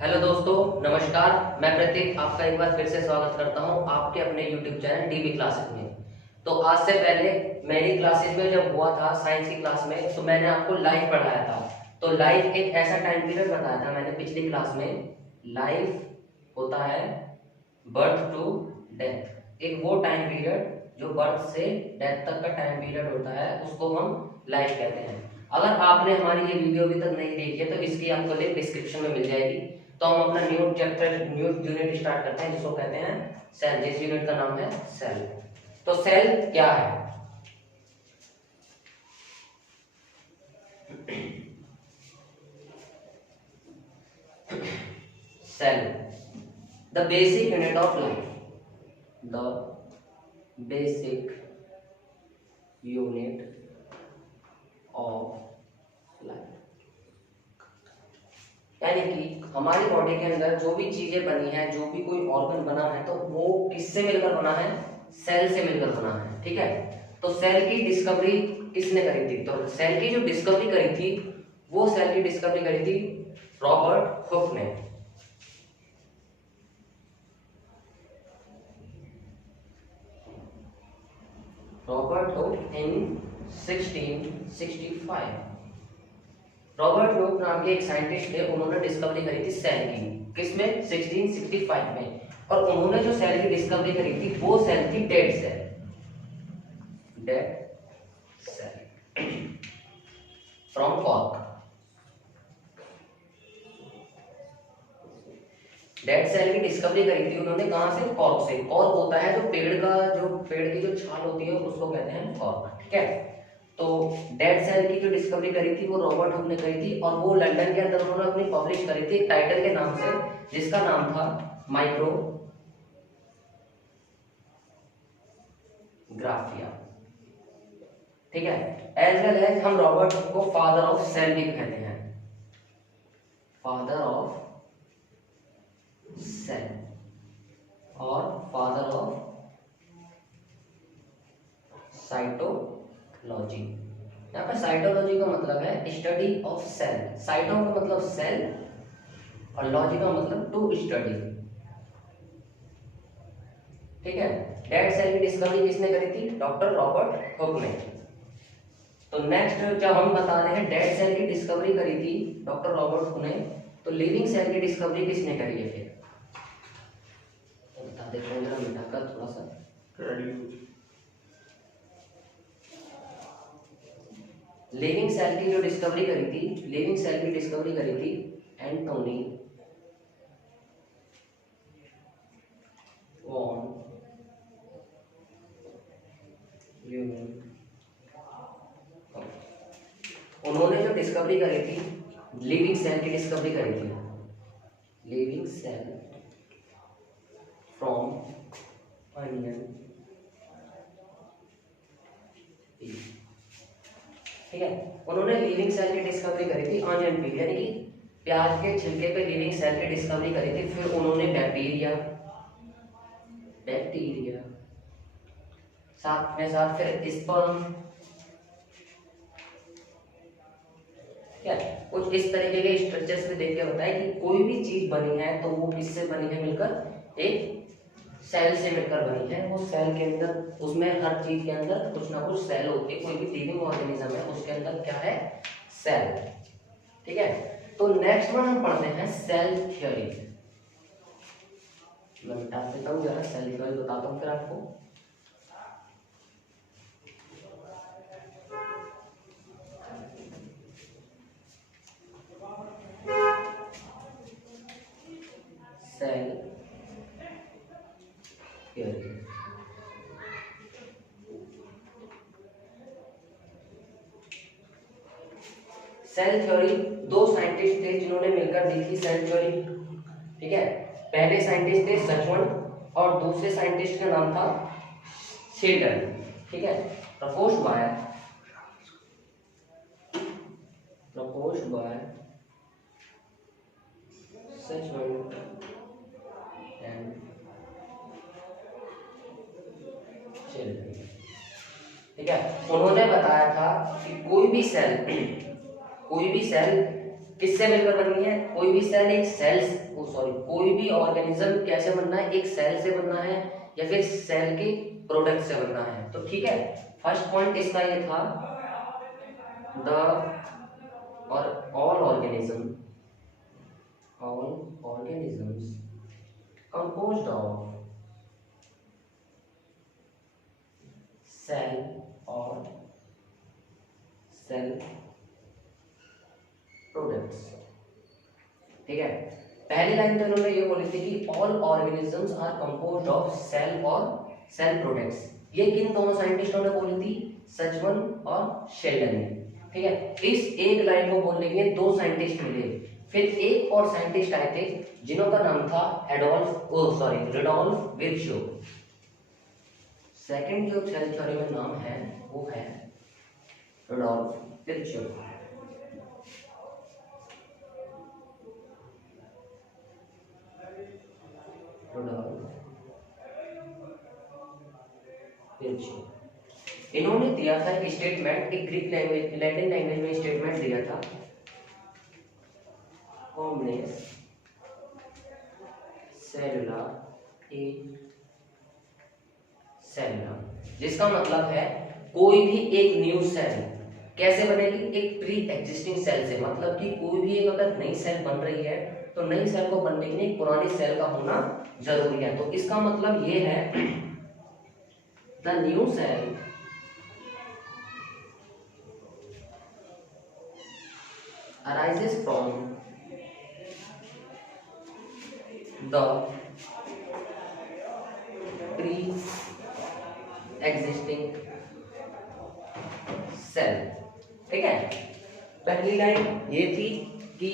Hello दोस्तों, नमस्कार। मैं प्रतीक आपका एक बार फिर से स्वागत करता हूं आपके अपने YouTube चैनल डीबी क्लासेस में। तो आज से पहले मेरी क्लासेस में जब हुआ था साइंस की क्लास में, तो मैंने आपको लाइफ पढ़ाया था। तो लाइफ एक ऐसा टाइम पीरियड बताया था मैंने पिछली क्लास में। लाइफ होता है बर्थ टू डेथ। एक वो टाइम पीरियड जो बर्थ से डेथ तक का टाइम पीरियड होता है, उसको हम लाइफ कहते हैं। अगर आपने हमारी ये वीडियो अभी तक नहीं देखी है तो इसकी आपको लिंक डिस्क्रिप्शन में मिल जाएगी। तो हम अपना new chapter, new unit start करते हैं, जिसको कहते हैं सेल। जिस यूनिट का नाम है सेल। तो सेल क्या है? Cell the basic unit of life. The basic unit of life, यानी कि हमारी बॉडी के अंदर जो भी चीजें बनी है, जो भी कोई ऑर्गन बना है, तो वो किससे मिलकर बना है? सेल से मिलकर बना है। ठीक है। तो सेल की डिस्कवरी किसने करी थी? तो सेल की जो डिस्कवरी करी थी, वो सेल की डिस्कवरी करी थी रॉबर्ट हुक ने। रॉबर्ट हुक इन 1665। रॉबर्ट हुक नाम के एक साइंटिस्ट थे, उन्होंने डिस्कवरी करी थी सेल की। किसमें? 1665 में। और उन्होंने जो सेल की डिस्कवरी करी थी, वो सेल थी dead cell. Dead cell from cork. Dead cell की डिस्कवरी करी थी उन्होंने कहां से? कॉर्क से। कॉर्क होता है जो पेड़ की जो छाल होती है, उसको कहते हैं कॉर्क। ठीक है। तो डेड सेल की जो डिस्कवरी करी थी वो रॉबर्ट हुक ने करी थी, और वो लंदन के अंदर उन्होंने अपनी पब्लिश करी थी एक टाइटल के नाम से, जिसका नाम था माइक्रोग्राफिया। ठीक है। एज वेल एज हम रॉबर्ट हुक को फादर ऑफ सेल भी कहते हैं। फादर ऑफ सेल और फादर ऑफ साइटोलॉजी। यहाँ पे साइटोलॉजी का मतलब है स्टडी ऑफ सेल। साइटो का मतलब सेल और लॉजी का मतलब टू स्टडी। ठीक है। डेड सेल की डिस्कवरी किसने करी थी? डॉक्टर रॉबर्ट हुक ने। तो नेक्स्ट जब हम बता रहे हैं डेड सेल की डिस्कवरी करी थी डॉक्टर रॉबर्ट हुक ने, तो लिविंग सेल की डिस्कवरी किसने करी है फिर? तो बता देते हैं, जरा मिटाकर थोड़ा सा लिविंग सेल की जो डिस्कवरी करी थी, लिविंग सेल की डिस्कवरी करी थी एंटोनी वॉन ल्यूमेन। उन्होंने जो डिस्कवरी करी थी, लिविंग सेल की डिस्कवरी करी थी। Living cell from onion. ठीक है। उन्होंने लिविंग सेल की डिस्कवरी करी थी ऑनियन पील, यानी कि प्याज के छिलके पे लिविंग सेल की डिस्कवरी करी थी। फिर उन्होंने बैक्टीरिया बैक्टीरिया साथ में साथ फिर स्पर्म, क्या कुछ इस तरीके के स्ट्रक्चर्स पे देख के बताया कि कोई भी चीज बनी है तो वो किससे बनी है? मिलकर, एक सेल से मिलकर बनी है। वो सेल के अंदर, उसमें हर चीज के अंदर कुछ ना कुछ सेल होती है। कोई भी लिविंग ऑर्गेनिज्म है उसके अंदर क्या है? सेल। ठीक है। तो नेक्स्ट वन हम पढ़ते हैं सेल थ्योरी। मैं मिटा देता हूँ, जरा सेल थ्योरी बताता हूँ फिर आपको। Cell theory. सेल थ्योरी दो साइंटिस्ट थे जिन्होंने मिलकर दी थी सेल थ्योरी। ठीक है। पहले साइंटिस्ट थे सचवन, और दूसरे साइंटिस्ट का नाम था शेल्डन। ठीक है। प्रपोज्ड बाय सचवन एंड शेल्डन। ठीक है। उन्होंने बताया था कि कोई भी सेल किससे मिलकर बननी है? कोई भी सेल एक सेल्स कोई भी ऑर्गेनिज्म कैसे बनना है? एक सेल से बनना है या फिर सेल के प्रोडक्ट से बनना है। तो ठीक है, फर्स्ट पॉइंट इसका ये था, द और all organisms composed of cell or cell products। ठीक है, पहली लाइन तो इन्होंने ये बोली थी कि all organisms are composed of cell और सेल प्रोडक्ट्स। ये किन दोनों साइंटिस्टों ने बोली थी? सचमन और शेल्डन ने। ठीक है, इस एक लाइन को बोलने के लिए दो साइंटिस्ट मिले, फिर एक और साइंटिस्ट आए थे जिन्हों का नाम था रिडोल्फ विर्च्यू। सेकंड जो सेल थ्योरी में नाम है वो है रिडोल्फ विर्च्यू। इन्होंने दिया था एक स्टेटमेंट, एक ग्रीक लैंग्वेज लैटिन लैंग्वेज में स्टेटमेंट दिया था, omnes cellula e cellula, जिसका मतलब है कोई भी एक न्यू सेल कैसे बनेगी? एक प्री एग्जिस्टिंग सेल से। मतलब कि कोई भी एक अगर नई सेल बन रही है तो नई सेल को बनने के लिए पुरानी सेल का होना जरूरी है। तो इसका मतलब ये है the new cell arises from the pre-existing cell। ठीक है, पहली लाइन ये थी कि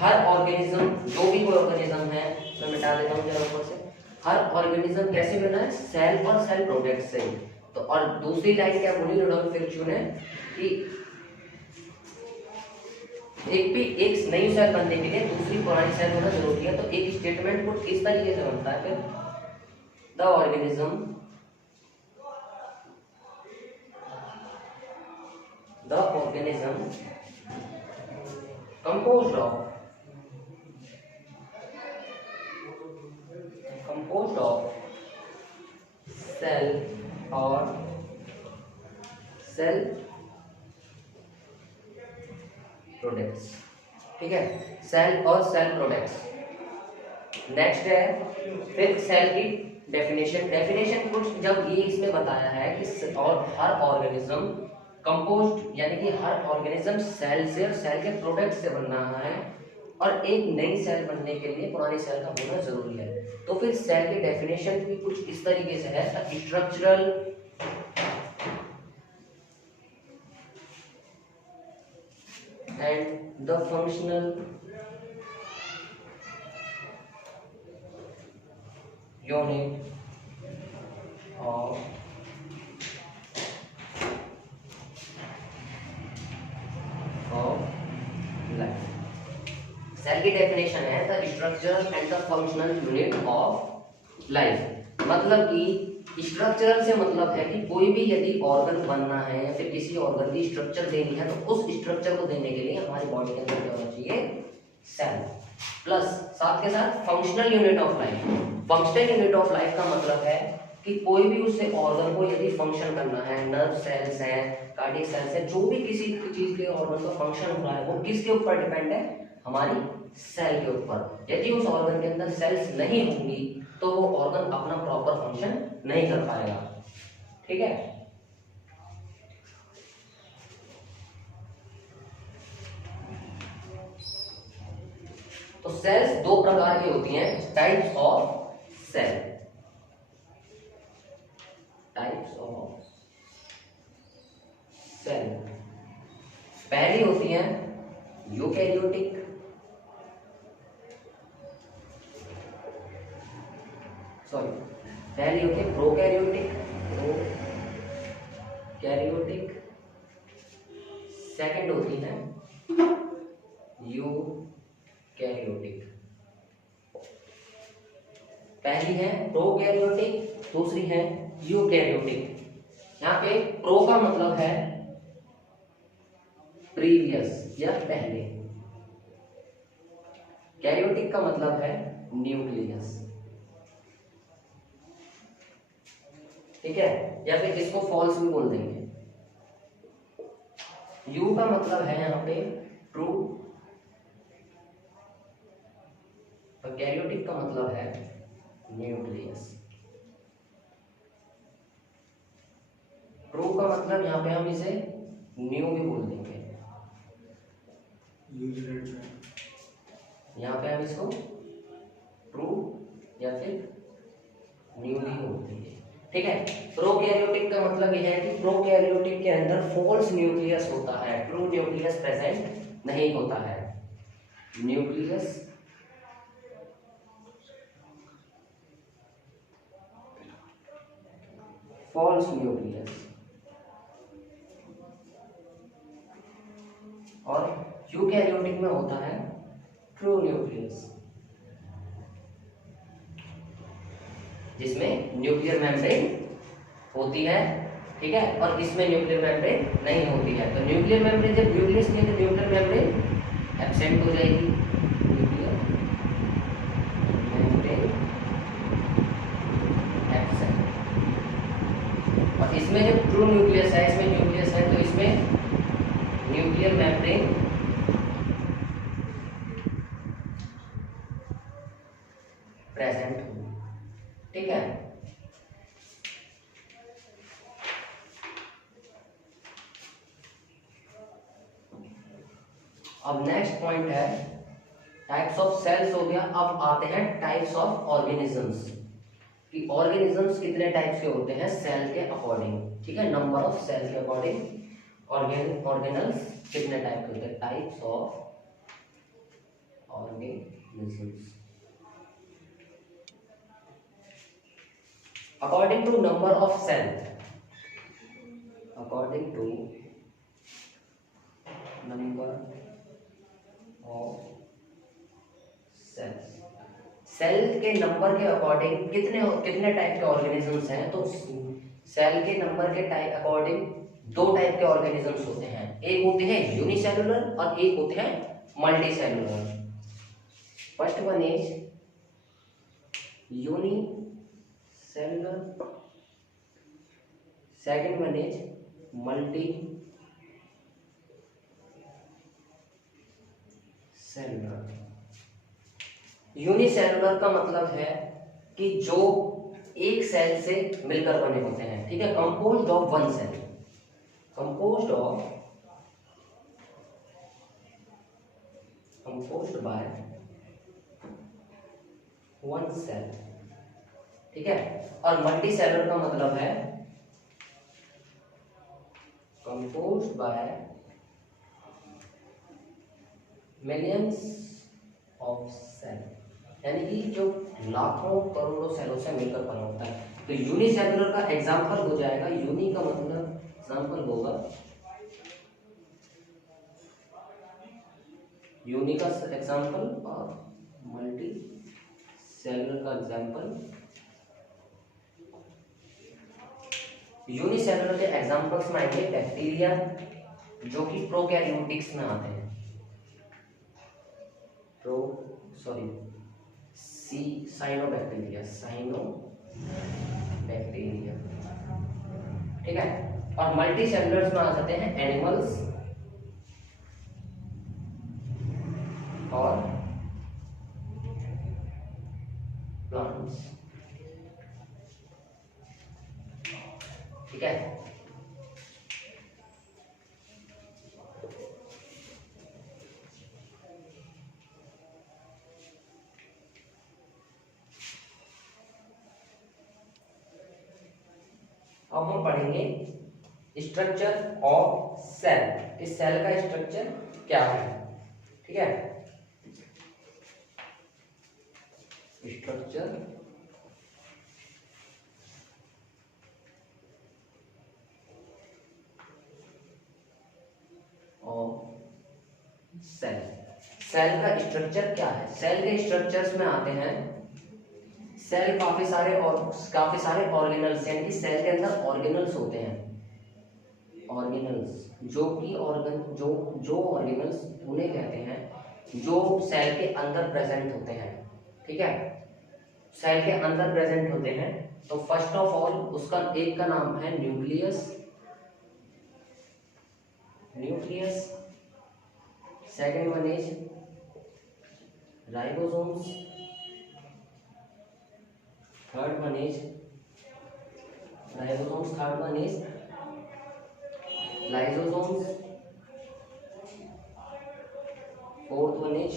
हर ऑर्गेनिज्म, जो भी कोई ऑर्गेनिज्म है, मैं मिटा देता हूँ जरा ऊपर से, हर ऑर्गेनिज्म कैसे बना है? सेल और सेल प्रोडक्ट से। तो और दूसरी लाइन क्या बोली रिडोल्फ विर्च्यू ने कि एक नई सेल बनने के लिए दूसरी पुरानी सेल होना जरूरी है। तो एक स्टेटमेंट को इस तरीके से बनता है फिर, the organism composed of cell और सेल प्रोडक्ट्स। ठीक है, सेल और सेल प्रोडक्ट्स। नेक्स्ट है फिर सेल की डेफिनेशन कुछ जब ये इसमें बताया है कि और हर ऑर्गेनिज्म कंपोज्ड, यानी कि हर ऑर्गेनिज्म सेल से और सेल के प्रोडक्ट से बन रहा है और एक नई सेल बनने के लिए पुरानी सेल का होना जरूरी है। तो फिर सेल की डेफिनेशन भी कुछ इस तरीके से है, structural and the functional unit of life। Cell की डेफिनेशन है the structural and the functional unit of life. मतलब कि स्ट्रक्चरल से मतलब है कि कोई भी यदि ऑर्गन बनना है या फिर किसी ऑर्गन की स्ट्रक्चर देनी है तो उस स्ट्रक्चर को देने के लिए हमारी बॉडी के अंदर क्या होना चाहिए? सेल। प्लस साथ के साथ functional unit of life. Functional unit of life का मतलब है कि कोई भी उससे ऑर्गन को यदि फंक्शन करना है, नर्व सेल्स हैं, कार्डियक सेल्स हैं, जो भी किसी चीज के ऑर्गन का फंक्शन हो रहा है वो किसके ऊपर डिपेंड है? हमारी सेल के ऊपर। यदि उस ऑर्गन के अंदर सेल्स नहीं होंगी तो वो ऑर्गन अपना प्रॉपर फंक्शन नहीं कर पाएगा। ठीक है, तो सेल्स दो प्रकार की होती हैं, types of cell. Types of cell पहली होती है यूकैरियोटिक, पहली होती है प्रोकैरियोटिक, सेकंड होती है यूकैरियोटिक। पहली है प्रोकैरियोटिक, दूसरी है यूकैरियोटिक। यहाँ पे प्रो का मतलब है प्रीवियस या पहले, कैरियोटिक का मतलब है न्यूक्लियस, ठीक है, या फिर इसको फॉल्स भी बोल देंगे। यू का मतलब है यहाँ पे ट्रू, और कैरियोटिक का मतलब है न्यूक्लियस। ट्रू का मतलब यहाँ पे हम इसे न्यू भी बोल देंगे, यहाँ पे हम इसको ट्रू या फिर न्यू भी बोल देंगे, ठीक है। प्रोकैरियोटिक का मतलब यह है कि प्रोकैरियोटिक के अंदर फॉल्स न्यूक्लियस होता है, ट्रू न्यूक्लियस प्रेजेंट नहीं होता है। न्यूक्लियस फॉल्स न्यूक्लियस, और यूकैरियोटिक में होता है ट्रू न्यूक्लियस, जिसमें न्यूक्लियर मेम्ब्रेन होती है, ठीक है, और इसमें न्यूक्लियर मेम्ब्रेन नहीं होती है। तो न्यूक्लियर मेम्ब्रेन जब न्यूक्लियस में, तो न्यूक्लियर मेम्ब्रेन एब्सेंट हो जाएगी, न्यूक्लियर मेम्ब्रेन एब्सेंट। और इसमें जब ट्रू न्यूक्लियस है, इसमें न्यूक्लियस है, तो इसमें न्यूक्लियर मेम्ब्रेन प्रेजेंट होगी, ठीक है। अब नेक्स्ट पॉइंट है टाइप्स ऑफ सेल्स हो गया। अब आते हैं टाइप्स ऑफ ऑर्गेनिजम्स, कि ऑर्गेनिजम्स कितने टाइप्स के होते हैं सेल के अकॉर्डिंग, ठीक है, नंबर ऑफ सेल के अकॉर्डिंग ऑर्गेनल्स कितने टाइप के होते हैं, types of organisms according to number of cell, according to number of cell, cell के नंबर के अकॉर्डिंग कितने कितने टाइप के ऑर्गेनिजम्स हैं। तो सेल के नंबर के टाइप अकॉर्डिंग दो टाइप के ऑर्गेनिजम्स होते हैं, एक होते हैं यूनिसेलुलर और एक होते हैं multi cellular. First one is unicellular, second one is multi cellular. Unicellular का मतलब है कि जो एक सेल से मिलकर बने होते हैं, ठीक है, composed of one cell, composed by one cell, ठीक है। और मल्टी सेलुलर का मतलब है composed by millions of cell, यानी कि जो लाखों करोड़ों सेलों से मिलकर बना होता है। तो यूनिसेलुलर का एग्जांपल हो जाएगा, यूनि का मतलब एग्जाम्पल होगा, यूनि का एग्जाम्पल और मल्टी सेलुलर का एग्जाम्पल। यूनिसेलुलर के एग्जाम्पल्स में आएंगे बैक्टीरिया, जो कि प्रोकैरियोटिक्स में आते हैं, साइनोबैक्टीरिया, ठीक है। और मल्टी सेलुलर्स में आ जाते हैं एनिमल्स और प्लांट्स, ठीक है। अब हम पढ़ेंगे स्ट्रक्चर ऑफ सेल, कि सेल का स्ट्रक्चर क्या है, ठीक है। स्ट्रक्चर ऑफ सेल, सेल का स्ट्रक्चर क्या है। सेल के स्ट्रक्चर्स में आते हैं, सेल काफी सारे ऑर्गेनल्स, यानी कि सेल के अंदर ऑर्गेनल्स होते हैं, ऑर्गेनल्स जो कि जो ऑर्गेनल्स उन्हें कहते हैं जो सेल के अंदर प्रेजेंट होते हैं, ठीक है, सेल के अंदर प्रेजेंट होते हैं। तो फर्स्ट ऑफ ऑल उसका एक का नाम है nucleus, nucleus, second one is ribosomes, third one is ribosomes, third one is lysosomes, fourth one is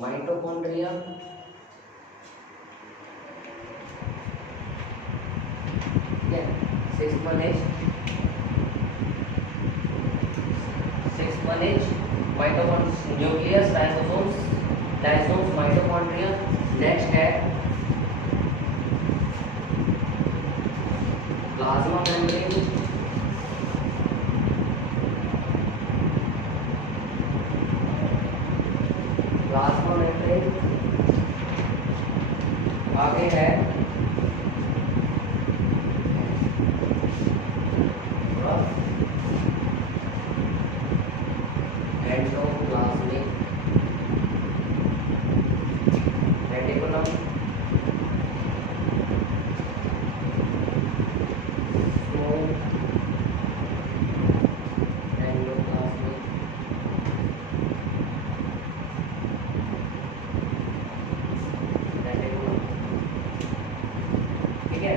mitochondria, sixth one is mitochondria, nucleus, lysosomes, mitochondria. Next है प्लाज्मा मेम्ब्रेन, प्लाज्मा मेम्ब्रेन। आगे है endoplasmic reticulum, endoplasmic reticulum, ठीक है।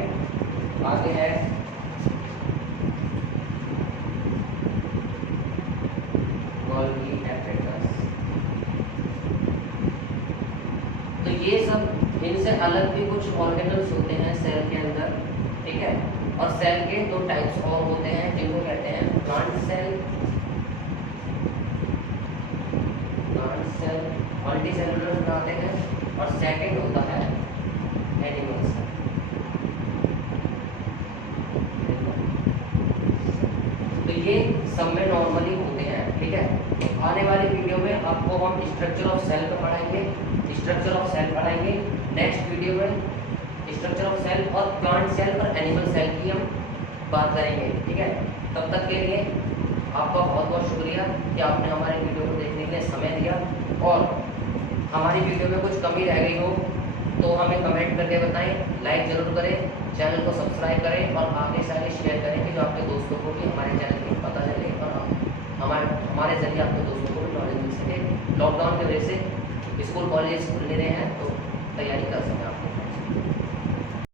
आगे है Golgi एपेटस। तो ये सब, इनसे अलग भी कुछ ऑर्गेनल्स होते हैं सेल के अंदर, ठीक है। और सेल के दो टाइप्स और होते हैं जिनको कहते हैं प्लांट सेल, मल्टी सेलुलर बनाते हैं, और सेकंड होता है एनिमल सेल। तो ये सब में नॉर्मली होते हैं, ठीक है। आने वाली वीडियो में आपको हम स्ट्रक्चर ऑफ सेल का पढ़ाएंगे, स्ट्रक्चर ऑफ सेल पढ़ाएंगे। नेक्स्ट वीडियो में स्ट्रक्चर ऑफ सेल और प्लांट सेल और एनिमल सेल की हम बात करेंगे, ठीक है। तब तक के लिए आपका बहुत बहुत शुक्रिया कि आपने हमारी वीडियो को देखने के लिए समय दिया। और हमारी वीडियो में कुछ कमी रह गई हो तो हमें कमेंट करके बताएं, लाइक ज़रूर करें, चैनल को सब्सक्राइब करें और आगे से आगे शेयर करें कि जो आपके दोस्तों को भी हमारे चैनल की पता चले और हमारे जरिए आपके दोस्तों को भी नॉलेज मिल सके। लॉकडाउन की वजह से स्कूल कॉलेज खुल नहीं रहे हैं तो तैयारी कर सकें आप।